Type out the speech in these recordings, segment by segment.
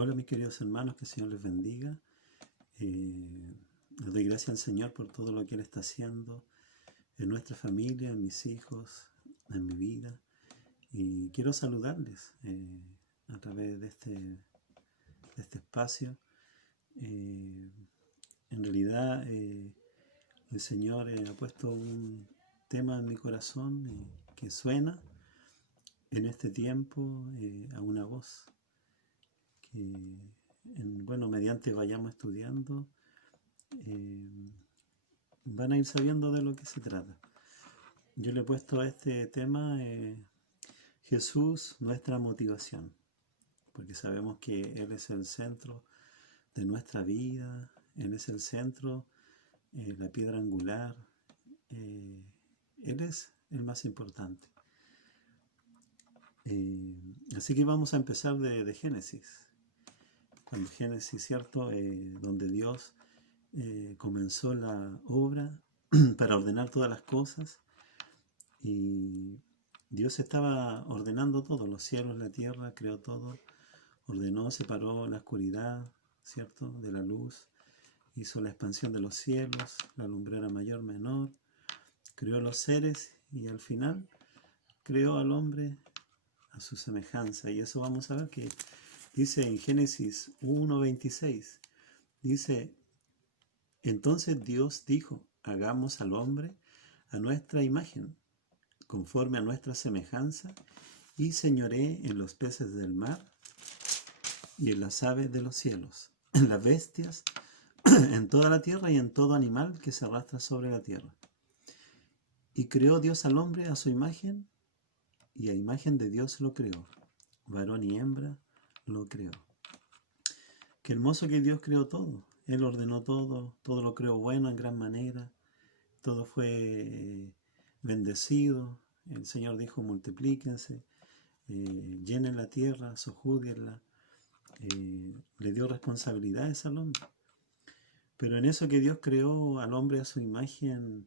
Hola mis queridos hermanos, que el Señor les bendiga. Les doy gracias al Señor por todo lo que Él está haciendo en nuestra familia, en mis hijos, en mi vida. Y quiero saludarles a través de este espacio. En realidad el Señor ha puesto un tema en mi corazón que suena en este tiempo a una voz que mediante vayamos estudiando, van a ir sabiendo de lo que se trata. Yo le he puesto a este tema Jesús, nuestra motivación, porque sabemos que Él es el centro de nuestra vida, Él es el centro, la piedra angular, Él es el más importante. Así que vamos a empezar de Génesis. Cuando Génesis, ¿cierto? Donde Dios comenzó la obra para ordenar todas las cosas, y Dios estaba ordenando todo, los cielos, la tierra, creó todo, ordenó, separó la oscuridad, ¿cierto?, de la luz, hizo la expansión de los cielos, la lumbrera mayor, menor, creó los seres y al final creó al hombre a su semejanza. Y eso vamos a ver que dice en Génesis 1:26, dice: entonces Dios dijo, hagamos al hombre a nuestra imagen, conforme a nuestra semejanza, y señoree en los peces del mar, y en las aves de los cielos, en las bestias, en toda la tierra, y en todo animal que se arrastra sobre la tierra. Y creó Dios al hombre a su imagen, y a imagen de Dios lo creó, varón y hembra lo creó. Qué hermoso que Dios creó todo. Él ordenó todo, todo lo creó bueno en gran manera, todo fue bendecido. El Señor dijo: multiplíquense, llenen la tierra, sojúguenla. Le dio responsabilidades al hombre. Pero en eso que Dios creó al hombre a su imagen,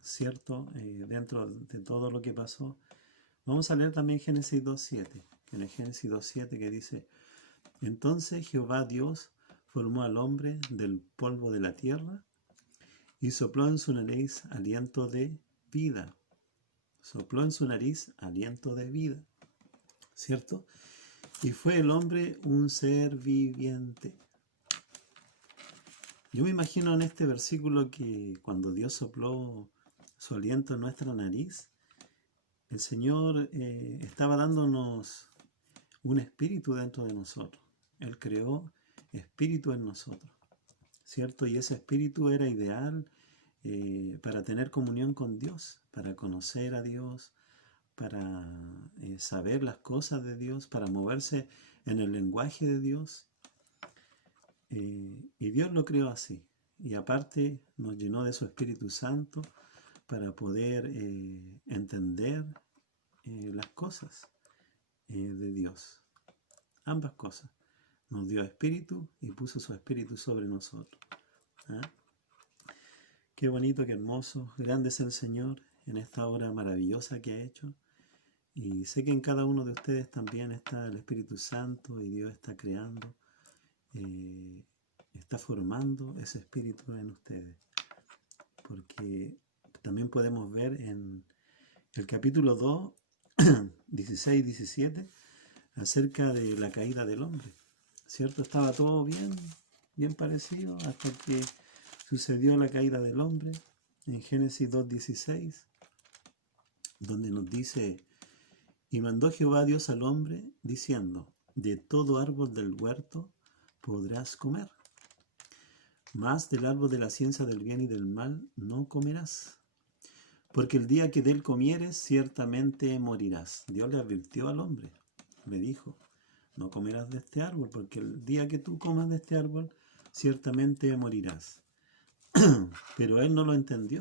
cierto, dentro de todo lo que pasó, vamos a leer también Génesis 2:7, en el Génesis 2:7 que dice: entonces Jehová Dios formó al hombre del polvo de la tierra y sopló en su nariz aliento de vida. Sopló en su nariz aliento de vida, ¿cierto? Y fue el hombre un ser viviente. Yo me imagino en este versículo que cuando Dios sopló su aliento en nuestra nariz, el Señor estaba dándonos un espíritu dentro de nosotros. Él creó espíritu en nosotros, ¿cierto? Y ese espíritu era ideal para tener comunión con Dios, para conocer a Dios, para saber las cosas de Dios, para moverse en el lenguaje de Dios. Y Dios lo creó así. Y aparte nos llenó de su Espíritu Santo para poder entender las cosas de Dios. Ambas cosas. Nos dio espíritu y puso su espíritu sobre nosotros. ¿Ah? Qué bonito, qué hermoso. Grande es el Señor en esta obra maravillosa que ha hecho. Y sé que en cada uno de ustedes también está el Espíritu Santo y Dios está creando, está formando ese espíritu en ustedes. Porque también podemos ver en el capítulo 2, 16 y 17, acerca de la caída del hombre. ¿Cierto? Estaba todo bien parecido hasta que sucedió la caída del hombre en Génesis 2:16, donde nos dice: y mandó Jehová Dios al hombre diciendo: de todo árbol del huerto podrás comer, mas del árbol de la ciencia del bien y del mal no comerás, porque el día que de él comieres ciertamente morirás. Dios le advirtió al hombre, le dijo: no comerás de este árbol, porque el día que tú comas de este árbol ciertamente morirás. Pero él no lo entendió,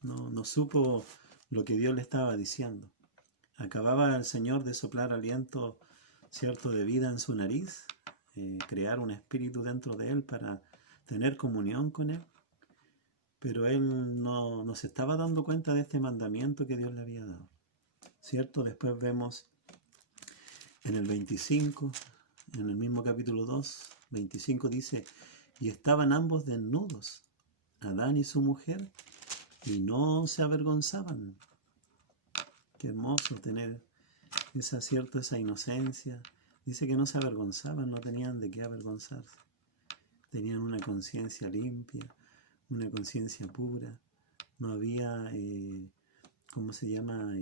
no supo lo que Dios le estaba diciendo. Acababa el Señor de soplar aliento, cierto, de vida en su nariz, crear un espíritu dentro de él para tener comunión con él. Pero él no se estaba dando cuenta de este mandamiento que Dios le había dado, ¿cierto? Después vemos En el 25, en el mismo capítulo 2, 25 dice, y estaban ambos desnudos, Adán y su mujer, y no se avergonzaban. Qué hermoso tener esa inocencia. Dice que no se avergonzaban, no tenían de qué avergonzarse. Tenían una conciencia limpia, una conciencia pura. No había, ¿cómo se llama?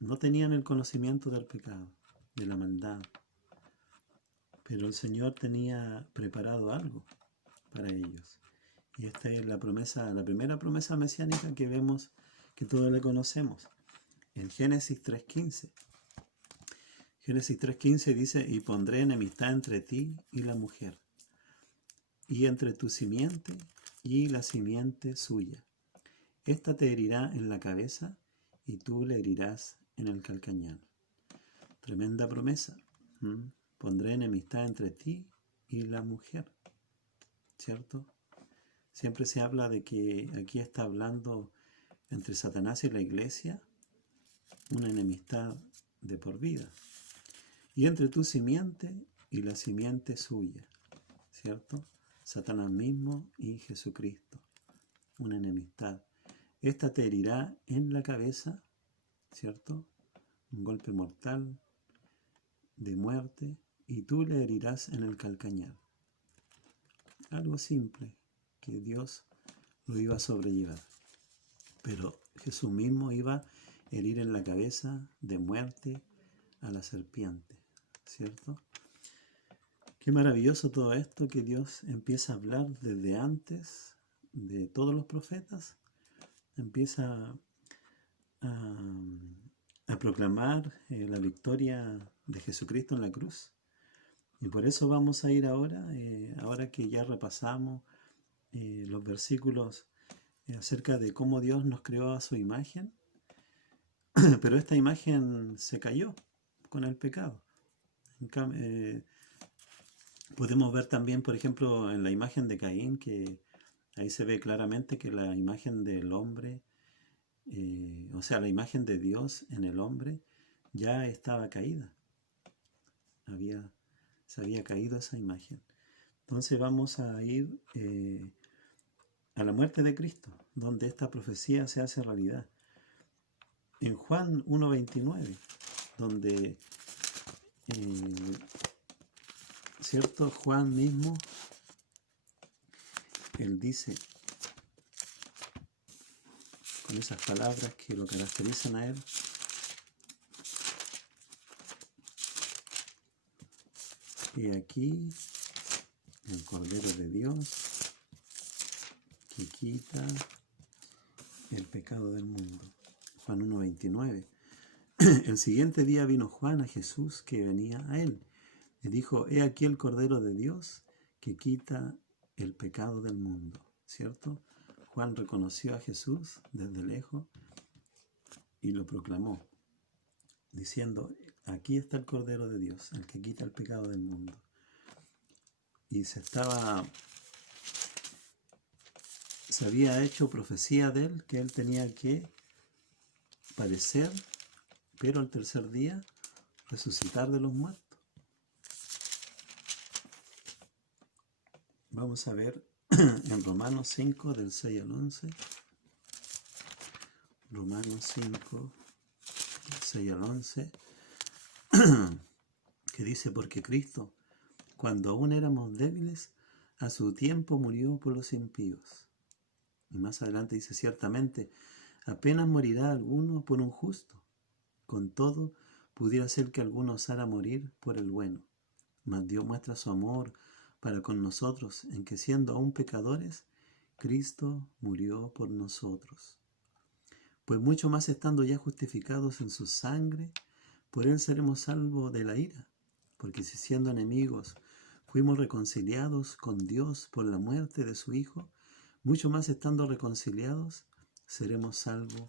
No tenían el conocimiento del pecado, de la maldad. Pero el Señor tenía preparado algo para ellos. Y esta es la promesa, la primera promesa mesiánica que vemos, que todos le conocemos. En Génesis 3.15. Génesis 3.15 dice, y pondré enemistad entre ti y la mujer, y entre tu simiente y la simiente suya. Esta te herirá en la cabeza, y tú le herirás en el calcañar. Tremenda promesa. Pondré enemistad entre ti y la mujer. ¿Cierto? Siempre se habla de que aquí está hablando entre Satanás y la iglesia, una enemistad de por vida. Y entre tu simiente y la simiente suya, ¿cierto? Satanás mismo y Jesucristo, una enemistad. Esta te herirá en la cabeza, ¿cierto? Un golpe mortal de muerte, y tú le herirás en el calcañar. Algo simple, que Dios lo iba a sobrellevar. Pero Jesús mismo iba a herir en la cabeza de muerte a la serpiente, ¿cierto? Qué maravilloso todo esto, que Dios empieza a hablar desde antes de todos los profetas, empieza a proclamar la victoria de Jesucristo en la cruz. Y por eso vamos a ir ahora, ahora que ya repasamos los versículos acerca de cómo Dios nos creó a su imagen, pero esta imagen se cayó con el pecado. Podemos ver también, por ejemplo, en la imagen de Caín, que ahí se ve claramente que la imagen del hombre, o sea, la imagen de Dios en el hombre, ya estaba caída. Se había caído esa imagen. Entonces vamos a ir a la muerte de Cristo, donde esta profecía se hace realidad. En Juan 1.29, donde, ¿cierto? Juan mismo, él dice, con esas palabras que lo caracterizan a él, y aquí el Cordero de Dios que quita el pecado del mundo. Juan 1.29. El siguiente día vino Juan a Jesús que venía a él. Le dijo, he aquí el Cordero de Dios que quita el pecado del mundo. ¿Cierto? Juan reconoció a Jesús desde lejos y lo proclamó, diciendo, aquí está el Cordero de Dios, el que quita el pecado del mundo. Y se había hecho profecía de él, que él tenía que padecer, pero al tercer día resucitar de los muertos. Vamos a ver en Romanos 5, del 6 al 11. Romanos 5, del 6 al 11, que dice, porque Cristo, cuando aún éramos débiles, a su tiempo murió por los impíos. Y más adelante dice, ciertamente, apenas morirá alguno por un justo. Con todo, pudiera ser que alguno osara morir por el bueno. Mas Dios muestra su amor para con nosotros, en que siendo aún pecadores, Cristo murió por nosotros. Pues mucho más estando ya justificados en su sangre, por él seremos salvos de la ira. Porque si siendo enemigos fuimos reconciliados con Dios por la muerte de su Hijo, mucho más estando reconciliados, seremos salvos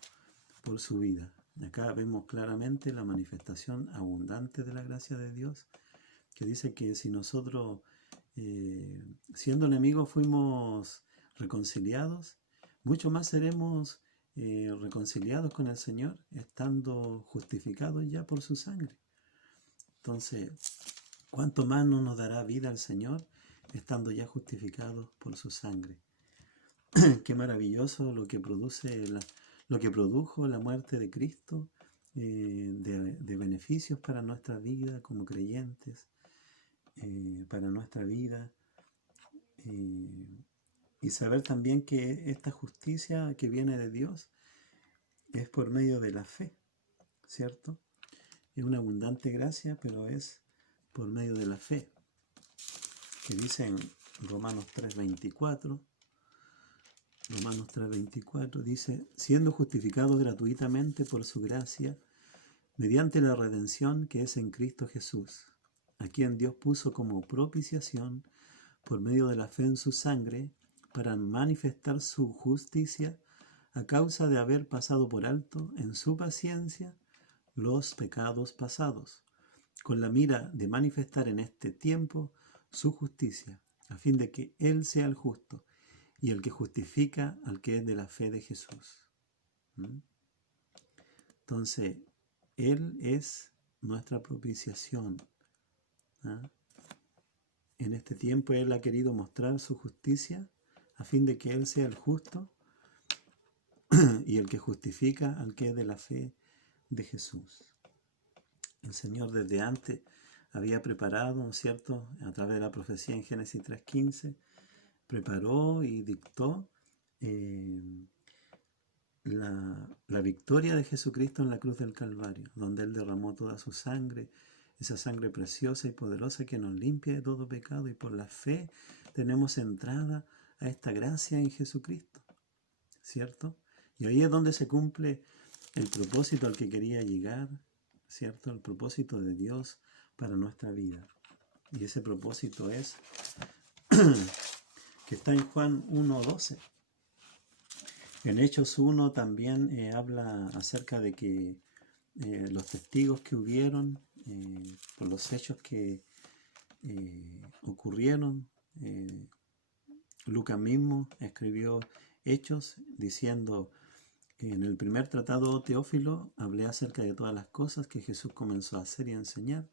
por su vida. Acá vemos claramente la manifestación abundante de la gracia de Dios, que dice que si nosotros, siendo enemigos, fuimos reconciliados, mucho más seremos reconciliados con el Señor, estando justificados ya por su sangre. Entonces, ¿cuánto más no nos dará vida el Señor estando ya justificados por su sangre? Qué maravilloso lo que produjo la muerte de Cristo, de beneficios para nuestra vida como creyentes, para nuestra vida, y saber también que esta justicia que viene de Dios es por medio de la fe, ¿cierto? Es una abundante gracia, pero es por medio de la fe, que dice en Romanos 3:24. Romanos 3:24 dice: siendo justificados gratuitamente por su gracia, mediante la redención que es en Cristo Jesús, a quien Dios puso como propiciación por medio de la fe en su sangre, para manifestar su justicia a causa de haber pasado por alto en su paciencia los pecados pasados, con la mira de manifestar en este tiempo su justicia, a fin de que Él sea el justo y el que justifica al que es de la fe de Jesús. Entonces, Él es nuestra propiciación. En este tiempo Él ha querido mostrar su justicia a fin de que Él sea el justo y el que justifica al que es de la fe de Jesús. El Señor desde antes había preparado, ¿no es cierto?, a través de la profecía en Génesis 3:15, preparó y dictó la victoria de Jesucristo en la cruz del Calvario, donde Él derramó toda su sangre, esa sangre preciosa y poderosa que nos limpia de todo pecado, y por la fe tenemos entrada a esta gracia en Jesucristo, ¿cierto? Y ahí es donde se cumple el propósito al que quería llegar, ¿cierto? El propósito de Dios para nuestra vida. Y ese propósito es que está en Juan 1:12. En Hechos 1 también habla acerca de que los testigos que hubieron por los hechos que ocurrieron, Lucas mismo escribió Hechos diciendo: en el primer tratado, Teófilo, hablé acerca de todas las cosas que Jesús comenzó a hacer y a enseñar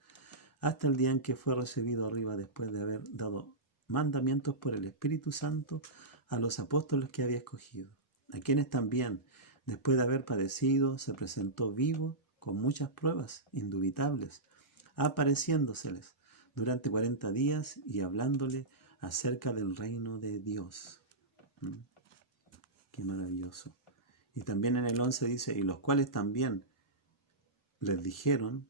hasta el día en que fue recibido arriba, después de haber dado mandamientos por el Espíritu Santo a los apóstoles que había escogido, a quienes también, después de haber padecido, se presentó vivo con muchas pruebas indubitables, apareciéndoseles durante 40 días y hablándole acerca del reino de Dios. Qué maravilloso. Y también en el 11 dice: y los cuales también les dijeron,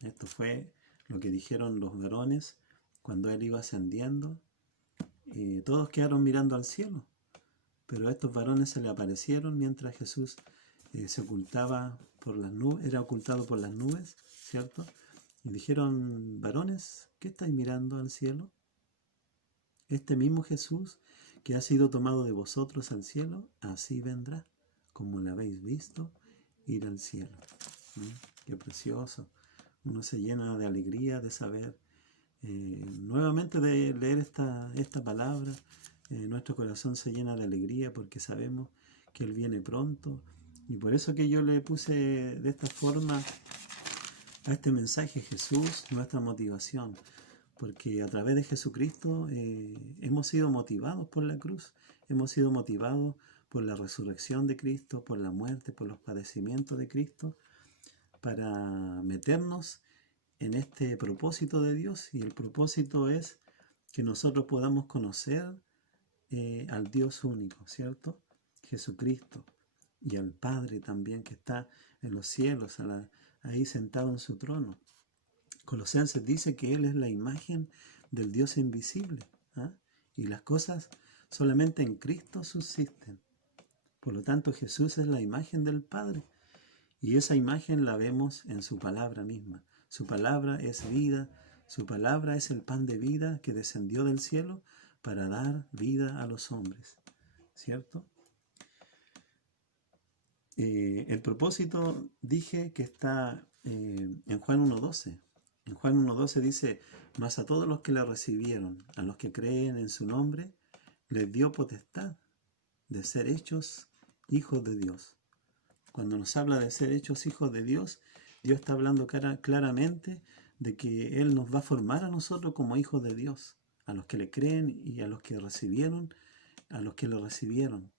esto fue lo que dijeron los varones cuando Él iba ascendiendo, todos quedaron mirando al cielo, pero a estos varones se le aparecieron mientras Jesús se ocultaba por las nubes, era ocultado por las nubes, ¿cierto? Y dijeron: varones, ¿qué estáis mirando al cielo? Este mismo Jesús que ha sido tomado de vosotros al cielo, así vendrá, como lo habéis visto ir al cielo. Qué precioso. Uno se llena de alegría de saber, nuevamente de leer esta palabra. Nuestro corazón se llena de alegría porque sabemos que Él viene pronto. Y por eso que yo le puse de esta forma a este mensaje: Jesús, nuestra motivación. Porque a través de Jesucristo hemos sido motivados por la cruz, hemos sido motivados por la resurrección de Cristo, por la muerte, por los padecimientos de Cristo, para meternos en este propósito de Dios. Y el propósito es que nosotros podamos conocer al Dios único, ¿cierto? Jesucristo, y al Padre también, que está en los cielos, ahí sentado en su trono. Colosenses dice que Él es la imagen del Dios invisible, y las cosas solamente en Cristo subsisten. Por lo tanto, Jesús es la imagen del Padre, y esa imagen la vemos en su palabra misma. Su palabra es vida, su palabra es el pan de vida que descendió del cielo para dar vida a los hombres, ¿cierto? El propósito dije que está en Juan 1:12. En Juan 1:12 dice: mas a todos los que le recibieron, a los que creen en su nombre, les dio potestad de ser hechos hijos de Dios. Cuando nos habla de ser hechos hijos de Dios, Dios está hablando claramente de que Él nos va a formar a nosotros como hijos de Dios, a los que le creen y a los que recibieron, a los que le recibieron.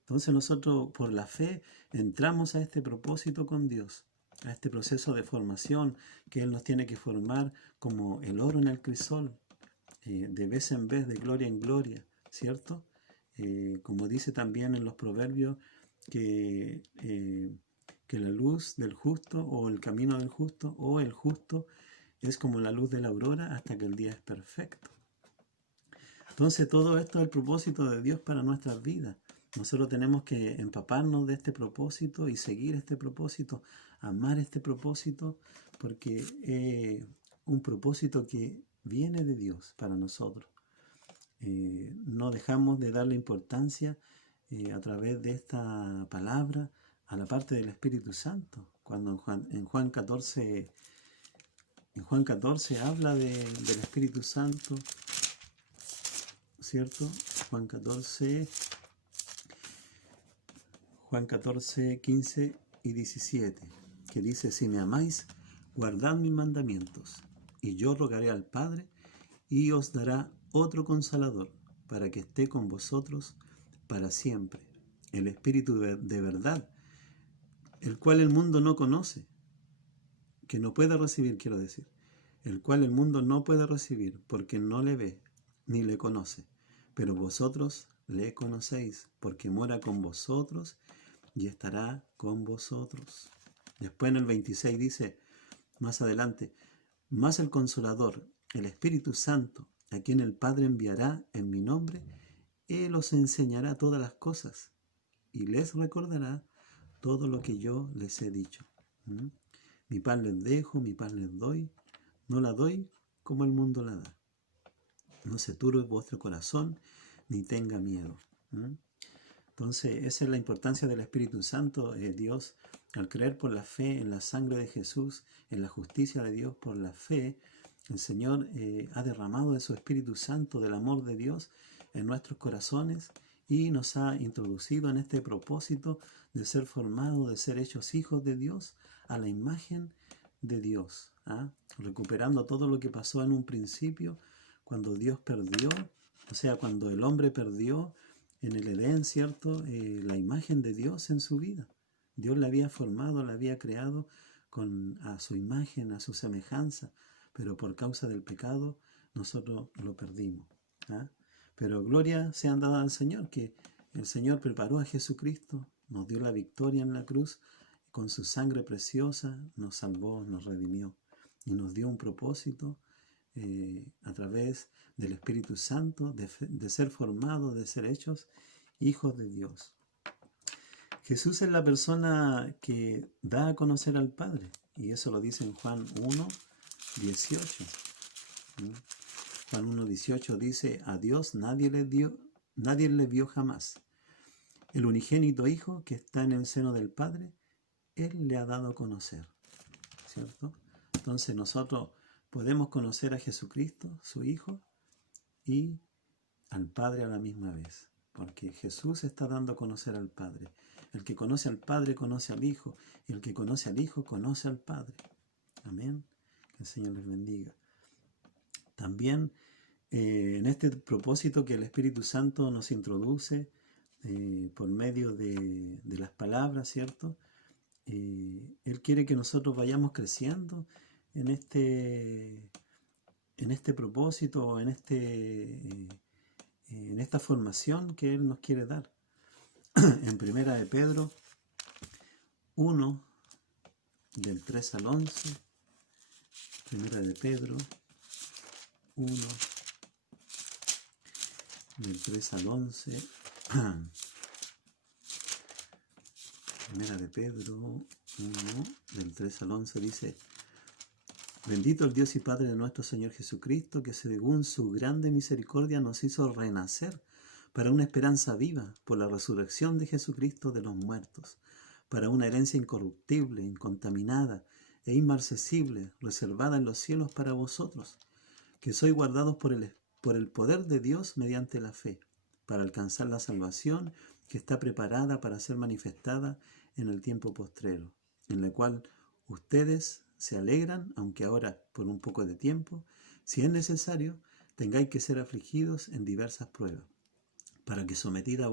Entonces nosotros por la fe entramos a este propósito con Dios, a este proceso de formación que Él nos tiene que formar como el oro en el crisol, de vez en vez, de gloria en gloria, ¿cierto? Como dice también en los proverbios, que la luz del justo o el camino del justo o el justo es como la luz de la aurora hasta que el día es perfecto. Entonces todo esto es el propósito de Dios para nuestras vidas. Nosotros tenemos que empaparnos de este propósito y seguir este propósito, amar este propósito, porque es un propósito que viene de Dios para nosotros. No dejamos de darle importancia a través de esta palabra a la parte del Espíritu Santo. Cuando en Juan 14 habla del Espíritu Santo, ¿cierto? Juan 14, 15 y 17, que dice: si me amáis, guardad mis mandamientos, y yo rogaré al Padre, y os dará otro Consolador, para que esté con vosotros para siempre, el Espíritu de verdad, el cual el mundo no conoce, que no puede recibir, quiero decir, el cual el mundo no puede recibir, porque no le ve, ni le conoce, pero vosotros le conocéis, porque mora con vosotros y estará con vosotros. Después en el 26 dice, más adelante, más el Consolador, el Espíritu Santo, a quien el Padre enviará en mi nombre, Él os enseñará todas las cosas y les recordará todo lo que yo les he dicho. Mi paz les dejo, mi paz les doy, no la doy como el mundo la da. No se turbe vuestro corazón, ni tenga miedo. Entonces, esa es la importancia del Espíritu Santo. Dios, al creer por la fe en la sangre de Jesús, en la justicia de Dios por la fe, el Señor ha derramado de su Espíritu Santo, del amor de Dios, en nuestros corazones y nos ha introducido en este propósito de ser formados, de ser hechos hijos de Dios a la imagen de Dios, recuperando todo lo que pasó en un principio cuando Dios perdió, o sea, cuando el hombre perdió en el Edén, ¿cierto? La imagen de Dios en su vida. Dios la había formado, la había creado a su imagen, a su semejanza, pero por causa del pecado nosotros lo perdimos. Pero gloria sean dadas al Señor, que el Señor preparó a Jesucristo, nos dio la victoria en la cruz, con su sangre preciosa nos salvó, nos redimió y nos dio un propósito a través del Espíritu Santo de ser formados, de ser hechos hijos de Dios. Jesús es la persona que da a conocer al Padre, y eso lo dice en Juan 1, 18. Juan 1, 18 dice: a Dios nadie le vio jamás. El unigénito Hijo que está en el seno del Padre, Él le ha dado a conocer, ¿cierto? Entonces nosotros podemos conocer a Jesucristo, su Hijo, y al Padre a la misma vez, porque Jesús está dando a conocer al Padre. El que conoce al Padre conoce al Hijo, y el que conoce al Hijo conoce al Padre. Amén. Que el Señor les bendiga. También en este propósito que el Espíritu Santo nos introduce por medio de las palabras, ¿cierto? Él quiere que nosotros vayamos creciendo en este propósito, en esta formación que Él nos quiere dar. En Primera de Pedro 1, del 3 al 11, Primera de Pedro 1, del 3 al 11, Primera de Pedro 1, del 3 al 11 dice: bendito el Dios y Padre de nuestro Señor Jesucristo, que según su grande misericordia nos hizo renacer para una esperanza viva por la resurrección de Jesucristo de los muertos, para una herencia incorruptible, incontaminada e inmarcesible, reservada en los cielos para vosotros, que sois guardados por el poder de Dios mediante la fe, para alcanzar la salvación que está preparada para ser manifestada en el tiempo postrero, en la cual ustedes se alegran, aunque ahora por un poco de tiempo, si es necesario, tengáis que ser afligidos en diversas pruebas, para que sometida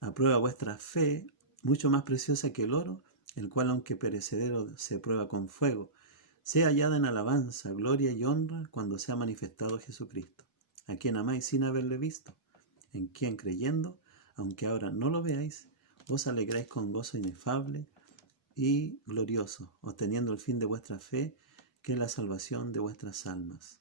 a prueba vuestra fe, mucho más preciosa que el oro, el cual aunque perecedero se prueba con fuego, sea hallada en alabanza, gloria y honra cuando sea manifestado Jesucristo, a quien amáis sin haberle visto, en quien creyendo, aunque ahora no lo veáis, os alegráis con gozo inefable y glorioso, obteniendo el fin de vuestra fe, que es la salvación de vuestras almas.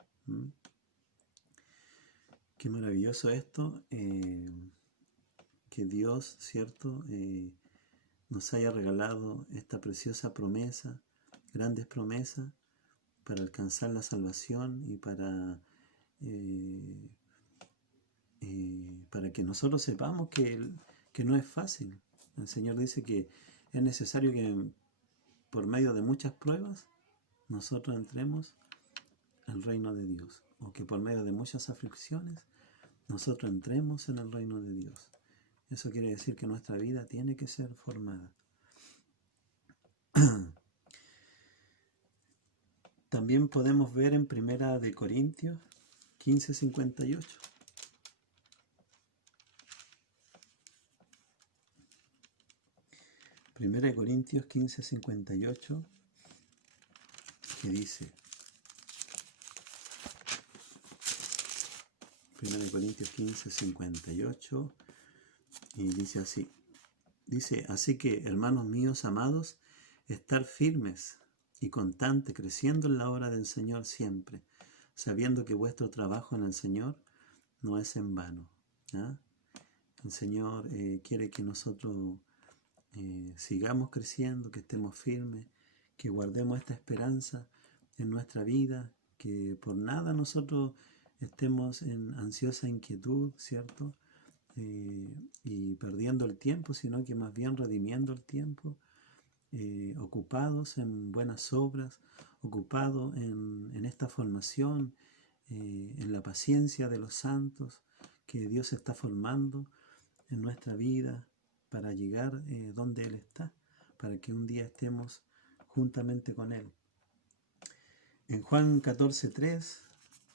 Qué maravilloso esto, que Dios, ¿cierto?, nos haya regalado esta preciosa promesa, grandes promesas, para alcanzar la salvación y para que nosotros sepamos que no es fácil. El Señor dice que es necesario que por medio de muchas pruebas nosotros entremos al reino de Dios, o que por medio de muchas aflicciones nosotros entremos en el reino de Dios. Eso quiere decir que nuestra vida tiene que ser formada. También podemos ver en 1 Corintios 15:58. 1 Corintios 15:58, que dice, 1 Corintios 15:58, y dice así, así que, hermanos míos amados, estar firmes y constantes, creciendo en la obra del Señor siempre, sabiendo que vuestro trabajo en el Señor no es en vano. ¿Ah? El Señor quiere que nosotros sigamos creciendo, que estemos firmes, que guardemos esta esperanza en nuestra vida, que por nada nosotros estemos en ansiosa inquietud, ¿cierto? Y perdiendo el tiempo, sino que más bien redimiendo el tiempo, ocupados en buenas obras, ocupados en esta formación, en la paciencia de los santos que Dios está formando en nuestra vida para llegar donde Él está, para que un día estemos juntamente con Él. En Juan 14:3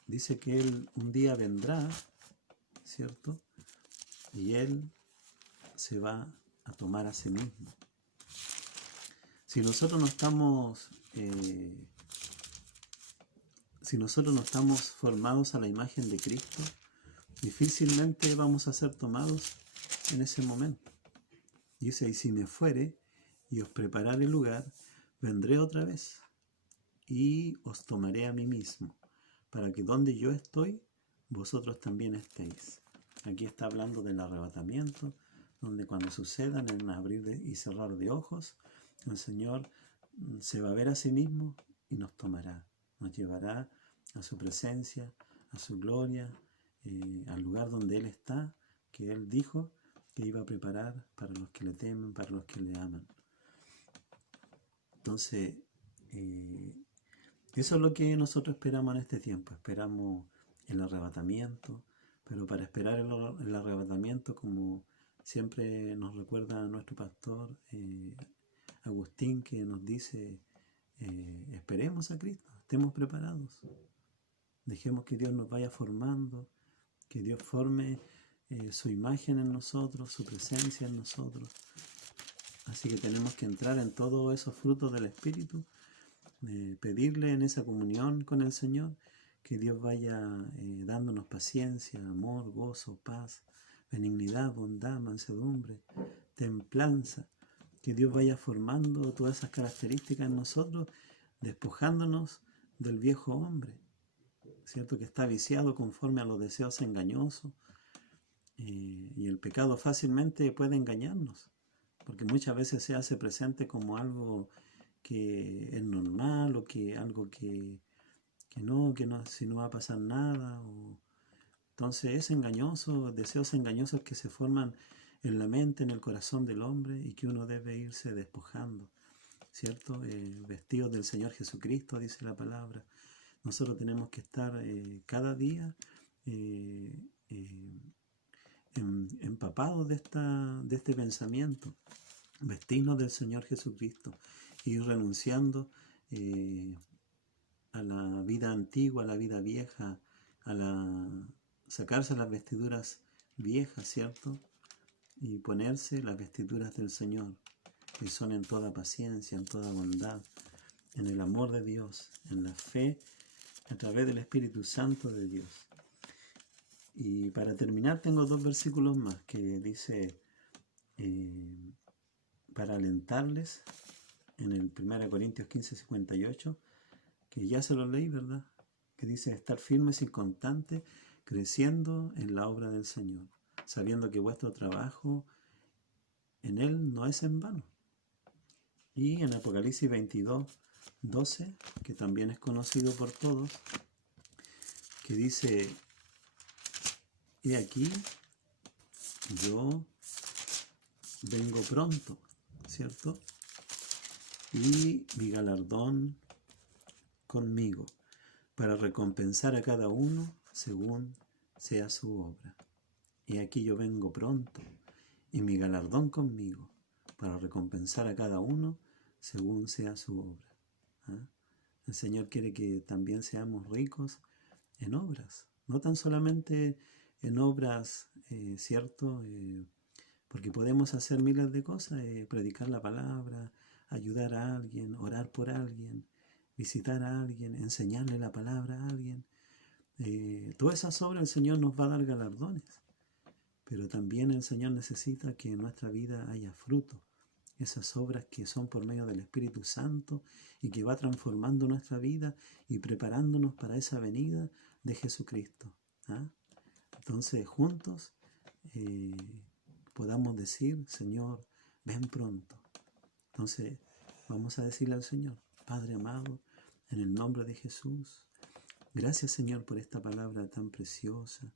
dice que Él un día vendrá, ¿cierto? Y Él se va a tomar a sí mismo. Si nosotros no estamos formados a la imagen de Cristo, difícilmente vamos a ser tomados en ese momento. Dice, y si me fuere y os prepararé lugar, vendré otra vez y os tomaré a mí mismo, para que donde yo estoy, vosotros también estéis. Aquí está hablando del arrebatamiento, donde cuando suceda en el abrir y cerrar de ojos, el Señor se va a ver a sí mismo y nos tomará, nos llevará a su presencia, a su gloria, al lugar donde Él está, que Él dijo que iba a preparar para los que le temen, para los que le aman. Entonces, eso es lo que nosotros esperamos en este tiempo. Esperamos el arrebatamiento, pero para esperar el arrebatamiento, como siempre nos recuerda nuestro pastor Agustín, que nos dice, esperemos a Cristo, estemos preparados, dejemos que Dios nos vaya formando, que Dios forme su imagen en nosotros, su presencia en nosotros. Así que tenemos que entrar en todos esos frutos del Espíritu, pedirle en esa comunión con el Señor, que Dios vaya dándonos paciencia, amor, gozo, paz, benignidad, bondad, mansedumbre, templanza, que Dios vaya formando todas esas características en nosotros, despojándonos del viejo hombre, ¿cierto? Que está viciado conforme a los deseos engañosos, y el pecado fácilmente puede engañarnos, porque muchas veces se hace presente como algo que es normal, o que algo que no, si no va a pasar nada. Entonces es engañoso, deseos engañosos que se forman en la mente, en el corazón del hombre, y que uno debe irse despojando, ¿cierto? Vestidos del Señor Jesucristo, dice la palabra. Nosotros tenemos que estar cada día empapados de este pensamiento, vestirnos del Señor Jesucristo, ir renunciando a la vida antigua, a la vida vieja, sacarse las vestiduras viejas, ¿cierto? Y ponerse las vestiduras del Señor, que son en toda paciencia, en toda bondad, en el amor de Dios, en la fe, a través del Espíritu Santo de Dios. Y para terminar tengo 2 versículos más que dice, para alentarles, en el 1 Corintios 15:58, que ya se lo leí, ¿verdad? Que dice, estar firmes y constantes, creciendo en la obra del Señor, sabiendo que vuestro trabajo en Él no es en vano. Y en Apocalipsis 22:12, que también es conocido por todos, que dice, he aquí, yo vengo pronto, ¿cierto? Y mi galardón conmigo, para recompensar a cada uno según sea su obra. Y aquí yo vengo pronto, y mi galardón conmigo, para recompensar a cada uno según sea su obra. ¿Ah? El Señor quiere que también seamos ricos en obras, no tan solamente en obras, ¿cierto? Porque podemos hacer miles de cosas, predicar la palabra, ayudar a alguien, orar por alguien, visitar a alguien, enseñarle la palabra a alguien. Todas esas obras el Señor nos va a dar galardones, pero también el Señor necesita que en nuestra vida haya fruto. Esas obras que son por medio del Espíritu Santo y que va transformando nuestra vida y preparándonos para esa venida de Jesucristo. ¿Ah? Entonces, juntos podamos decir, Señor, ven pronto. Entonces, vamos a decirle al Señor, Padre amado, en el nombre de Jesús, gracias, Señor, por esta palabra tan preciosa,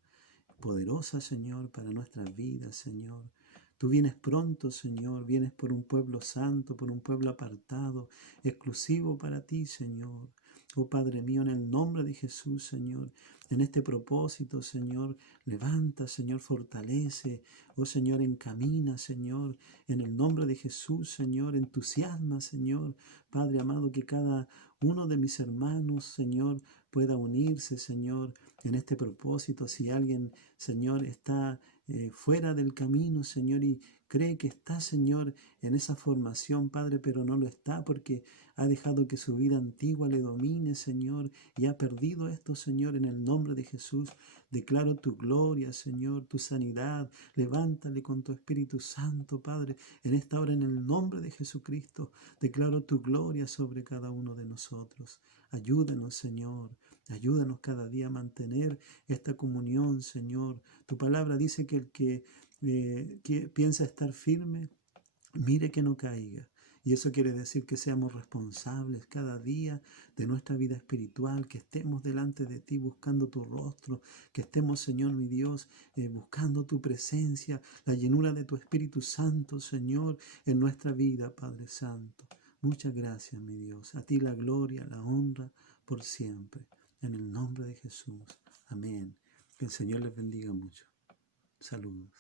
poderosa, Señor, para nuestras vidas, Señor. Tú vienes pronto, Señor, vienes por un pueblo santo, por un pueblo apartado, exclusivo para ti, Señor. Oh Padre mío, en el nombre de Jesús, Señor, en este propósito, Señor, levanta, Señor, fortalece, oh Señor, encamina, Señor, en el nombre de Jesús, Señor, entusiasma, Señor, Padre amado, que cada uno de mis hermanos, Señor, pueda unirse, Señor, en este propósito. Si alguien, Señor, está fuera del camino, Señor, y cree que está, Señor, en esa formación, Padre, pero no lo está porque ha dejado que su vida antigua le domine, Señor, y ha perdido esto, Señor, en el nombre de Jesús. Declaro tu gloria, Señor, tu sanidad. Levántale con tu Espíritu Santo, Padre, en esta hora, en el nombre de Jesucristo. Declaro tu gloria sobre cada uno de nosotros. Ayúdanos, Señor. Ayúdanos cada día a mantener esta comunión, Señor. Tu palabra dice que el que piensa estar firme, mire que no caiga. Y eso quiere decir que seamos responsables cada día de nuestra vida espiritual, que estemos delante de ti buscando tu rostro, que estemos, Señor mi Dios, buscando tu presencia, la llenura de tu Espíritu Santo, Señor, en nuestra vida, Padre Santo. Muchas gracias, mi Dios. A ti la gloria, la honra por siempre. En el nombre de Jesús. Amén. Que el Señor les bendiga mucho. Saludos.